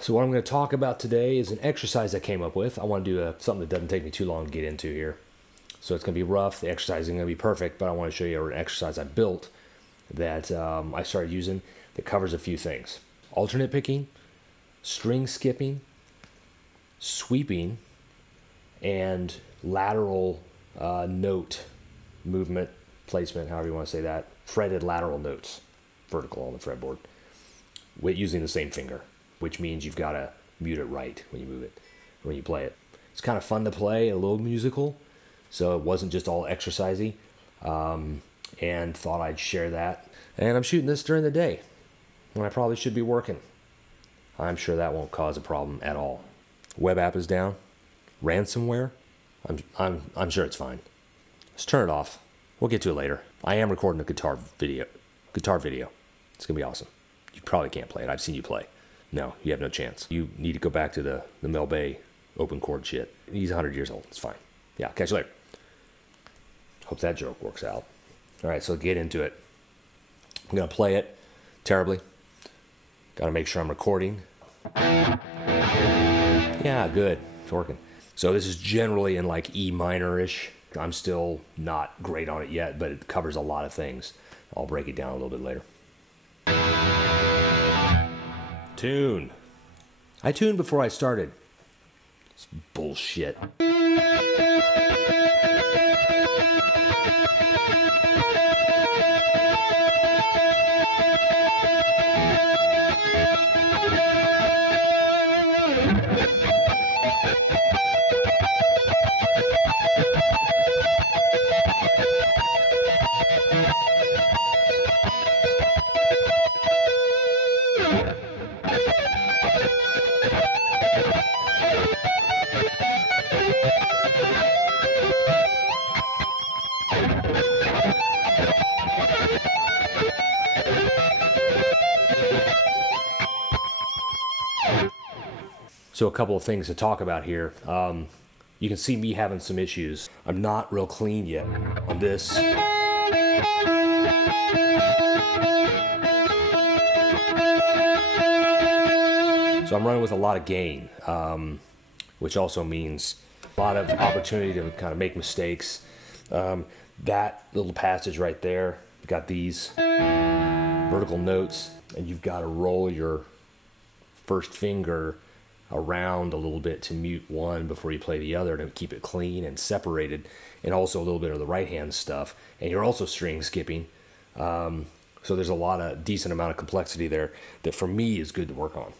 So what I'm going to talk about today is an exercise I came up with. I want to do something that doesn't take me too long to get into here. So it's going to be rough. The exercise isn't going to be perfect, but I want to show you an exercise I built that I started using that covers a few things. Alternate picking, string skipping, sweeping, and lateral note movement, placement, however you want to say that, fretted lateral notes, vertical on the fretboard, with using the same finger, which means you've got to mute it right when you move it, when you play it. It's kind of fun to play, a little musical, so it wasn't just all exercisey, and thought I'd share that. And I'm shooting this during the day, when I probably should be working. I'm sure that won't cause a problem at all. Web app is down. Ransomware, I'm sure it's fine. Let's turn it off. We'll get to it later. I am recording a guitar video. It's gonna be awesome. You probably can't play it. I've seen you play. No, you have no chance. You need to go back to the Mel Bay open chord shit. He's 100 years old. It's fine. Yeah, catch you later. Hope that joke works out. All right, so get into it. I'm gonna play it terribly. Gotta make sure I'm recording. Yeah, good. It's working. So this is generally in like E minor-ish. I'm still not great on it yet, but it covers a lot of things. I'll break it down a little bit later. Tune. I tuned before I started. It's bullshit. So a couple of things to talk about here. You can see me having some issues. I'm not real clean yet on this. So I'm running with a lot of gain, which also means a lot of opportunity to kind of make mistakes. That little passage right there, got these vertical notes, and you've got to roll your first finger around a little bit to mute one before you play the other to keep it clean and separated, and also a little bit of the right hand stuff. And you're also string skipping, so there's a decent amount of complexity there that for me is good to work on.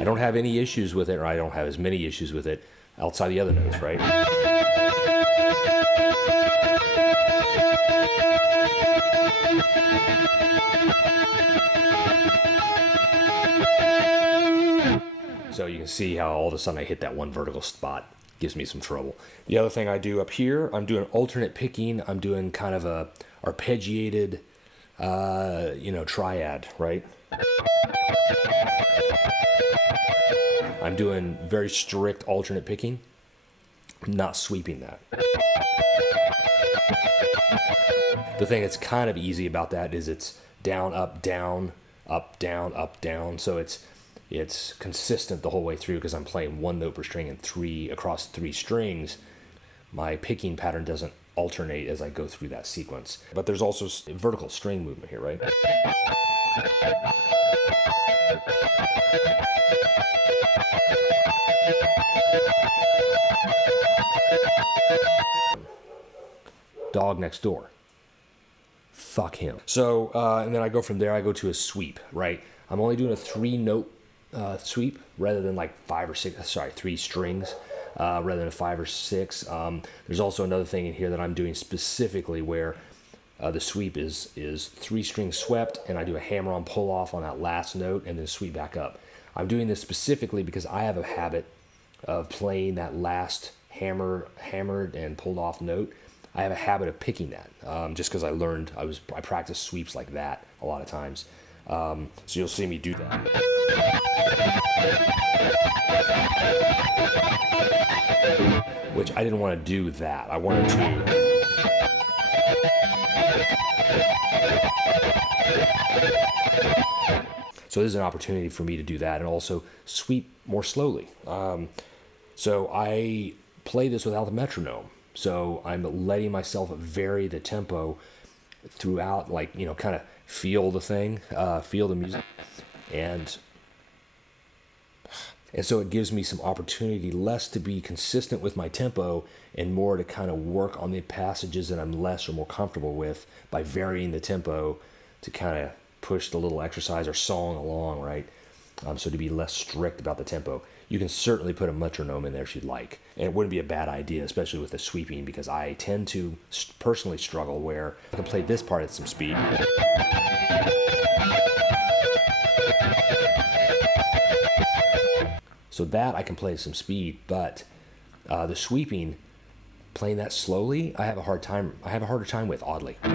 I don't have any issues with it, or I don't have as many issues with it outside the other notes, right? So you can see how all of a sudden I hit that one vertical spot. Gives me some trouble. The other thing I do up here, I'm doing alternate picking. I'm doing kind of a arpeggiated, triad, right? I'm doing very strict alternate picking. I'm not sweeping that. The thing that's kind of easy about that is it's down, up, down, up, down, up, down. So it's consistent the whole way through because I'm playing one note per string and across three strings. My picking pattern doesn't alternate as I go through that sequence. But there's also vertical string movement here, right? Dog next door. Fuck him. So, and then I go from there, I go to a sweep, right? I'm only doing a 3-note sweep rather than like 3 strings rather than a 5 or 6. There's also another thing in here that I'm doing specifically where the sweep is 3 strings swept, and I do a hammer-on pull-off on that last note and then sweep back up. I'm doing this specifically because I have a habit of playing that last hammered and pulled off note. I have a habit of picking that just because I practiced sweeps like that a lot of times. So you'll see me do that. Which I didn't want to do that. I wanted to So this is an opportunity for me to do that and also sweep more slowly. So I play this without the metronome. So I'm letting myself vary the tempo throughout, like, you know, kind of feel the thing, feel the music. And so it gives me some opportunity less to be consistent with my tempo and more to kind of work on the passages that I'm less or more comfortable with by varying the tempo to kind of push the little exercise or song along, right? So to be less strict about the tempo. You can certainly put a metronome in there if you'd like. And it wouldn't be a bad idea, especially with the sweeping, because I tend to personally struggle where I can play this part at some speed. So that I can play at some speed, but the sweeping, playing that slowly, I have a harder time with, oddly. You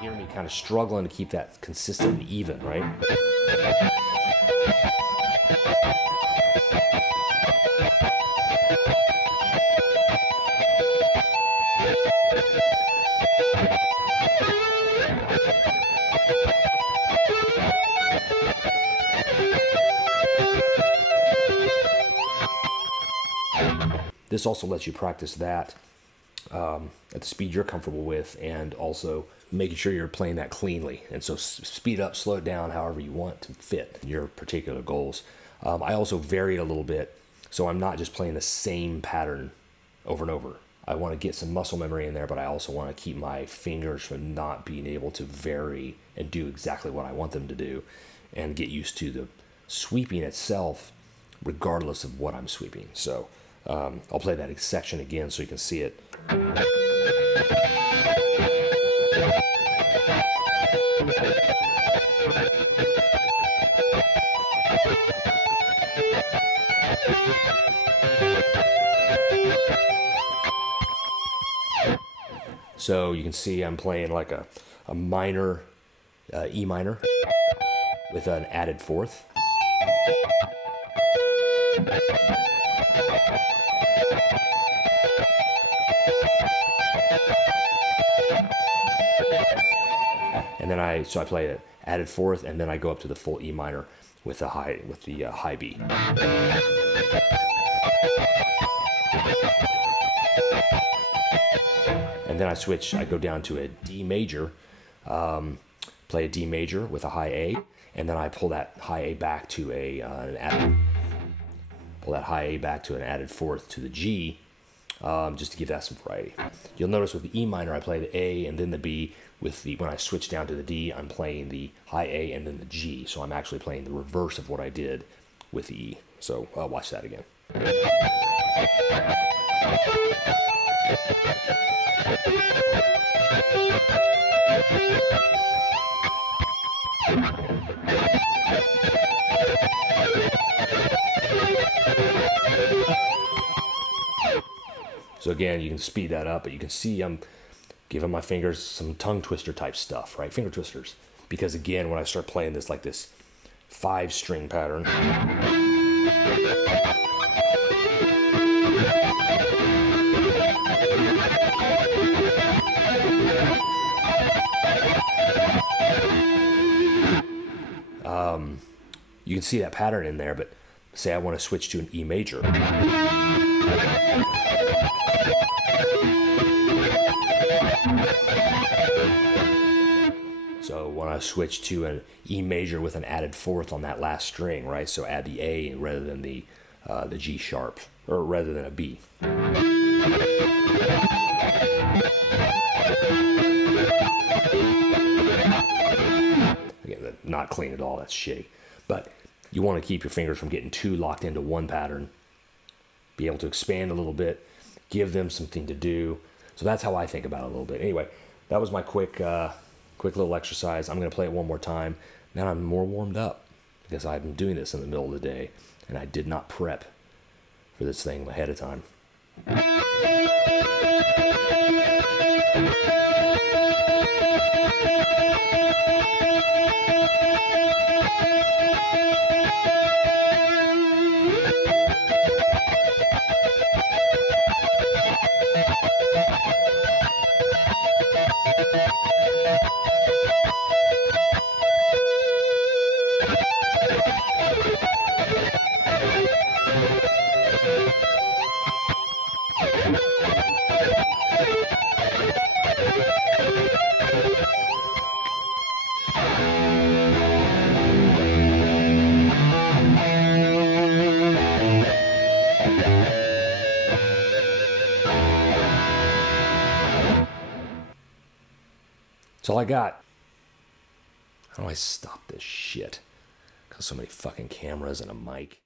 hear me kind of struggling to keep that consistent and even, right? This also lets you practice that at the speed you're comfortable with, and also making sure you're playing that cleanly. And so speed up, slow it down, however you want to fit your particular goals. I also vary it a little bit, so I'm not just playing the same pattern over and over. I want to get some muscle memory in there, but I also want to keep my fingers from not being able to vary and do exactly what I want them to do, and get used to the sweeping itself regardless of what I'm sweeping. So I'll play that section again so you can see it. So you can see I'm playing like a minor, E minor, with an added fourth. And then I play an added fourth, and then I go up to the full E minor with the high B. And then I go down to a D major, play a D major with a high A, and then I pull that high A back to an added fourth to the G, just to give that some variety. You'll notice with the E minor, I play the A and then the B. When I switch down to the D, I'm playing the high A and then the G. So I'm actually playing the reverse of what I did with the E. So I'll watch that again. So again, you can speed that up, but you can see I'm giving my fingers some tongue twister type stuff, right? Finger twisters. Because again, when I start playing this like this 5-string pattern, you can see that pattern in there, but say I want to switch to an E major. So when I switch to an E major with an added fourth on that last string, right? So add the A rather than the G sharp, or rather than a B. Again, not clean at all, that's shitty. But you want to keep your fingers from getting too locked into one pattern. Be able to expand a little bit, give them something to do. So that's how I think about it a little bit. Anyway, that was my quick little exercise. I'm going to play it one more time. Now I'm more warmed up because I've been doing this in the middle of the day, and I did not prep for this thing ahead of time. That's all I got. How do I stop this shit? Got so many fucking cameras and a mic.